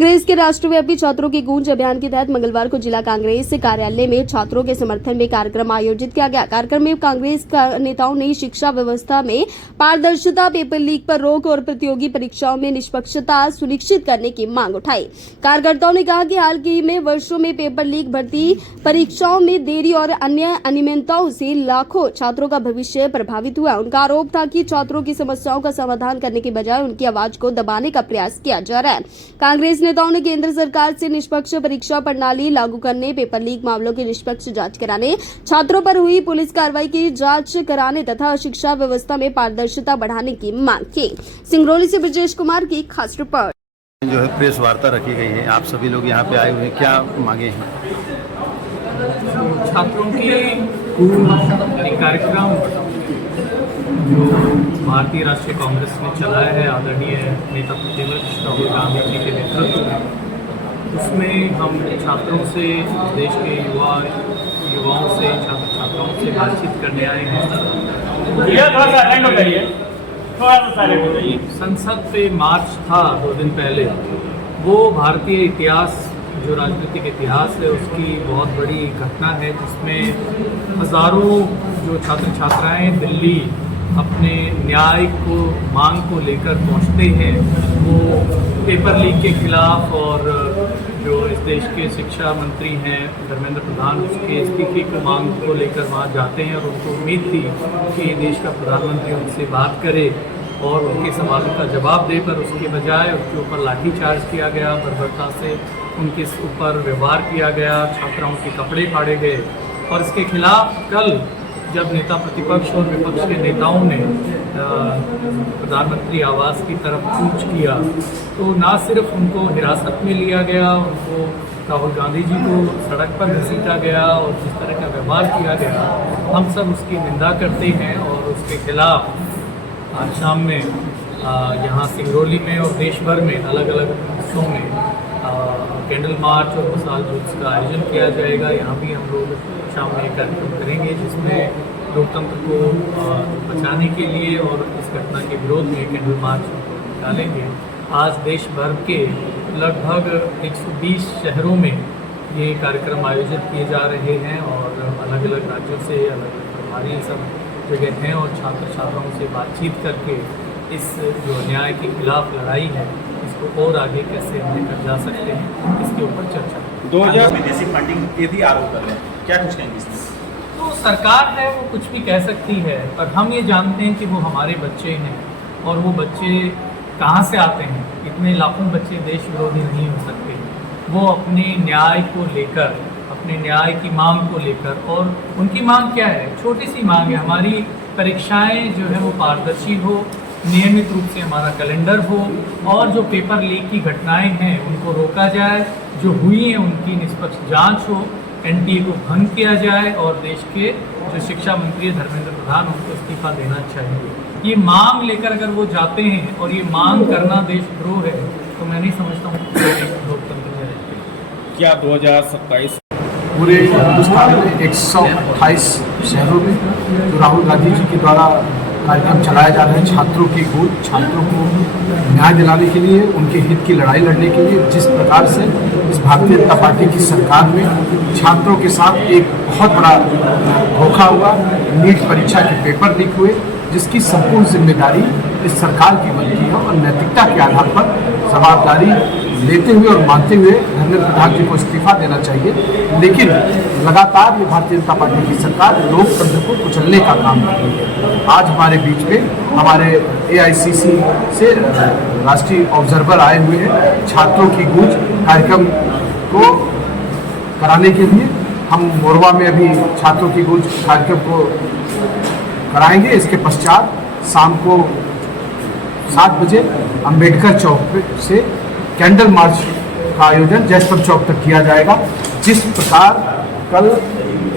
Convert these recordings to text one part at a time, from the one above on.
कांग्रेस के राष्ट्रव्यापी छात्रों की गूंज अभियान के तहत मंगलवार को जिला कांग्रेस कार्यालय में छात्रों के समर्थन में कार्यक्रम आयोजित किया गया। कार्यक्रम में कांग्रेस नेताओं ने शिक्षा व्यवस्था में पारदर्शिता, पेपर लीक पर रोक और प्रतियोगी परीक्षाओं में निष्पक्षता सुनिश्चित करने की मांग उठाई। कार्यकर्ताओं ने कहा कि हाल ही में वर्षों में पेपर लीक, भर्ती परीक्षाओं में देरी और अन्य अनियमितताओं से लाखों छात्रों का भविष्य प्रभावित हुआ। उनका आरोप था कि छात्रों की समस्याओं का समाधान करने के बजाय उनकी आवाज को दबाने का प्रयास किया जा रहा है। कांग्रेस नेताओं ने केंद्र सरकार से निष्पक्ष परीक्षा प्रणाली लागू करने, पेपर लीक मामलों की निष्पक्ष जांच कराने, छात्रों पर हुई पुलिस कार्रवाई की जांच कराने तथा शिक्षा व्यवस्था में पारदर्शिता बढ़ाने की मांग की। सिंगरौली से ब्रजेश कुमार की खास रिपोर्ट। जो है प्रेस वार्ता रखी गई है, आप सभी लोग यहाँ पे आए हुए हैं, क्या मांगे हैं? छात्रों की कार्यक्रम जो भारतीय राष्ट्रीय कांग्रेस ने चलाया है आदरणीय नेता प्रतिपक्ष राहुल गांधी जी के नेतृत्व में, उसमें हम छात्रों से, देश के युवाओं से, छात्र छात्राओं से बातचीत करने आए हैं। संसद पे मार्च था 2 दिन पहले, वो भारतीय इतिहास, जो राजनीतिक इतिहास है उसकी बहुत बड़ी घटना है, जिसमें हज़ारों जो छात्र छात्राएं दिल्ली अपने न्याय को, मांग को लेकर पहुंचते हैं। वो पेपर लीक के खिलाफ, और जो इस देश के शिक्षा मंत्री हैं धर्मेंद्र प्रधान, उसके इस्तीफे की मांग को लेकर वहाँ जाते हैं। और उनको उम्मीद थी कि देश का प्रधानमंत्री उनसे बात करे और उनके सवालों का जवाब दे, पर उसके बजाय उसके ऊपर लाठीचार्ज किया गया, बर्बरता से उनके ऊपर व्यवहार किया गया, छात्राओं के कपड़े फाड़े गए। और इसके खिलाफ कल जब नेता प्रतिपक्ष और विपक्ष के नेताओं ने प्रधानमंत्री आवास की तरफ कूच किया, तो ना सिर्फ उनको हिरासत में लिया गया, उनको राहुल गांधी जी को सड़क पर घसीटा गया और जिस तरह का व्यवहार किया गया, हम सब उसकी निंदा करते हैं। और उसके खिलाफ आज शाम में यहाँ सिंगरौली में और देश भर में अलग अलग हिस्सों में कैंडल मार्च और मसाल जुलूस का आयोजन किया जाएगा। यहाँ भी हम लोग शाम में एक कार्यक्रम करेंगे, जिसमें लोकतंत्र को बचाने के लिए और इस घटना के विरोध में कैंडल मार्च निकालेंगे। आज देश भर के लगभग 120 शहरों में ये कार्यक्रम आयोजित किए जा रहे हैं और अलग अलग राज्यों से अलग अलग प्रभारी सब जगह हैं। और छात्र छात्राओं से बातचीत करके इस जो अन्याय के खिलाफ लड़ाई है, इसको और आगे कैसे हम लेकर जा सकते हैं, इसके ऊपर चर्चा। 2000 विदेशी फंडिंग के भी आरोप कर रहे हैं, क्या कुछ कहेंगे इसमें? तो सरकार है वो कुछ भी कह सकती है, पर हम ये जानते हैं कि वो हमारे बच्चे हैं और वो बच्चे कहाँ से आते हैं। इतने लाखों बच्चे देश विरोधी नहीं हो सकते। वो अपने न्याय को लेकर, अपने न्याय की मांग को लेकर, और उनकी मांग क्या है? छोटी सी मांग है, हमारी परीक्षाएं जो है वो पारदर्शी हो, नियमित रूप से हमारा कैलेंडर हो, और जो पेपर लीक की घटनाएं हैं उनको रोका जाए, जो हुई हैं उनकी निष्पक्ष जांच हो, एनटीए को भंग किया जाए और देश के जो शिक्षा मंत्री धर्मेंद्र प्रधान, उनको इस्तीफा देना चाहिए। ये मांग लेकर अगर वो जाते हैं और ये मांग करना देशद्रोह है, तो मैं नहीं समझता हूँ लोकतंत्र में रहते हैं। क्या 2027 पूरे हिंदुस्तान में 128 शहरों में जो राहुल गांधी जी के द्वारा कार्यक्रम चलाया जा रहा है, छात्रों की गूंज, छात्रों को न्याय दिलाने के लिए, उनके हित की लड़ाई लड़ने के लिए, जिस प्रकार से इस भारतीय जनता पार्टी की सरकार में छात्रों के साथ एक बहुत बड़ा धोखा हुआ, नीट परीक्षा के पेपर लीक हुए, जिसकी संपूर्ण जिम्मेदारी इस सरकार की बनती है। और नैतिकता के आधार पर जवाबदारी लेते हुए और मानते हुए धर्मेंद्र प्रधान जी को इस्तीफा देना चाहिए। लेकिन लगातार ये भारतीय जनता पार्टी की सरकार लोकतंत्र को कुचलने का काम कर रही है। आज हमारे बीच में हमारे AICC से राष्ट्रीय ऑब्जर्वर आए हुए हैं छात्रों की गूंज कार्यक्रम को कराने के लिए। हम मोरवा में अभी छात्रों की गूंज कार्यक्रम को कराएंगे। इसके पश्चात शाम को 7 बजे अंबेडकर चौक से कैंडल मार्च का आयोजन जयस्तंभ चौक तक किया जाएगा। जिस प्रकार कल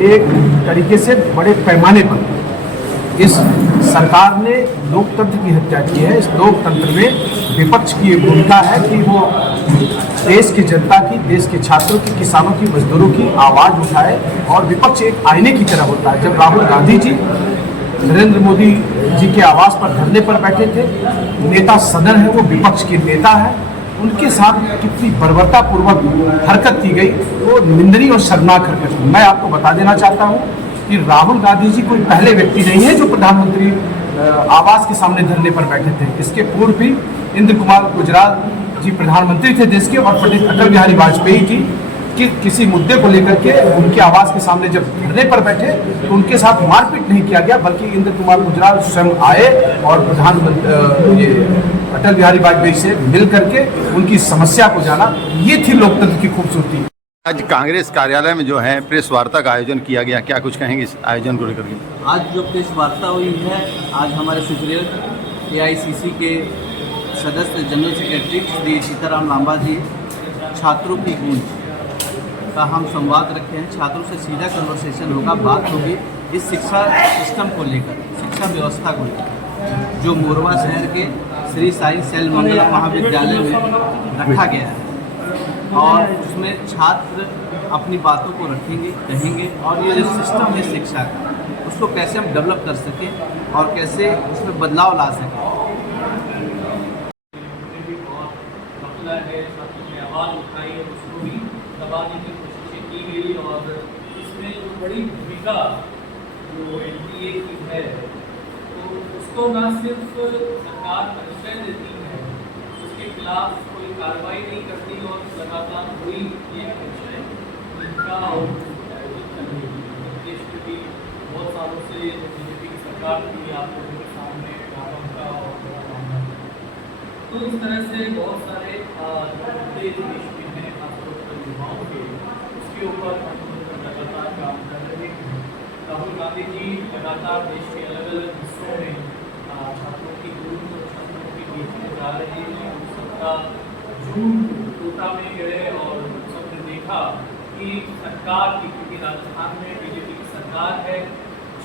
एक तरीके से बड़े पैमाने पर इस सरकार ने लोकतंत्र की हत्या की है, इस लोकतंत्र में विपक्ष की ये भूमिका है कि वो देश की जनता की, देश के छात्रों की, किसानों की, मजदूरों की आवाज़ उठाए। और विपक्ष एक आईने की तरह होता है। जब राहुल गांधी जी नरेंद्र मोदी जी के आवास पर धरने पर बैठे थे, नेता सदन है, वो विपक्ष के नेता है, उनके साथ कितनी बर्बरतापूर्वक हरकत की गई वो निंदनीय और शर्मनाक हरकत है। मैं आपको बता देना चाहता हूँ कि राहुल गांधी जी कोई पहले व्यक्ति नहीं है जो प्रधानमंत्री आवास के सामने धरने पर बैठे थे। इसके पूर्व भी इंद्र कुमार गुजराल जी प्रधानमंत्री थे देश के, और पंडित अटल बिहारी वाजपेयी जी कि किसी मुद्दे को लेकर के उनके आवास के सामने जब धरने पर बैठे तो उनके साथ मारपीट नहीं किया गया, बल्कि इंद्र कुमार गुजराल स्वयं आए और प्रधानमंत्री ये अटल बिहारी वाजपेयी से मिल करके उनकी समस्या को जाना। ये थी लोकतंत्र की खूबसूरती। आज कांग्रेस कार्यालय में जो है प्रेस वार्ता का आयोजन किया गया, क्या कुछ कहेंगे इस आयोजन को लेकर के? आज जो प्रेस वार्ता हुई है, आज हमारे सुप्रीम AICC के सदस्य जनरल सेक्रेटरी श्री सीताराम लांबा जी छात्रों की गूंज का हम संवाद रखे हैं। छात्रों से सीधा कन्वर्सेशन होगा, बात होगी इस शिक्षा सिस्टम को लेकर, शिक्षा व्यवस्था को लेकर, जो मोरवा शहर के श्री साई सेल मंगलम महाविद्यालय में रखा गया है, और उसमें छात्र अपनी बातों को रखेंगे, कहेंगे, और ये जो सिस्टम है शिक्षा का, उसको कैसे हम डेवलप कर सकें और कैसे उसमें बदलाव ला सकें। आवाज़ उठाई और उसको भी दबाने की कोशिशें की गई, और इसमें जो बड़ी भूमिका जो NTA की है, तो उसको न सिर्फ सरकार परिचय देती है, उसके खिलाफ कोई कार्रवाई नहीं करती, और लगातार हुई ये परिचय जिनका आयोजित कर रही है। देश में भी बहुत सालों से BJP की सरकार थी, आप लोगों के सामने का और तो इस तरह से बहुत सारे मुद्दे देश में हैं, खासतौर पर युवाओं के, उसके ऊपर हम लगातार काम कर रहे हैं। राहुल गांधी जी लगातार देश के अलग अलग हिस्सों में छात्रों की गूंज और छात्रों के बीच में जा रहे हैं। उन सबका जून कोटा में गए और सबने देखा कि सरकार की, क्योंकि राजस्थान में BJP की सरकार है,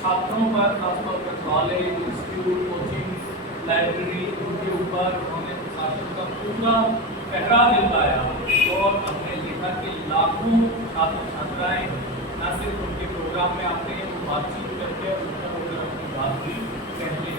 छात्रों पर खासतौर पर कॉलेज, इंस्टीट्यूट, कोचिंग, लाइब्रेरी, उनके ऊपर उन्होंने प्रशासन का पूरा पहरा दिलवाया, और हमने देखा कि लाखों छात्र छात्राएँ न सिर्फ उनके प्रोग्राम में आते हैं, वो बातचीत करके उनका अपनी बात भी कहते हैं।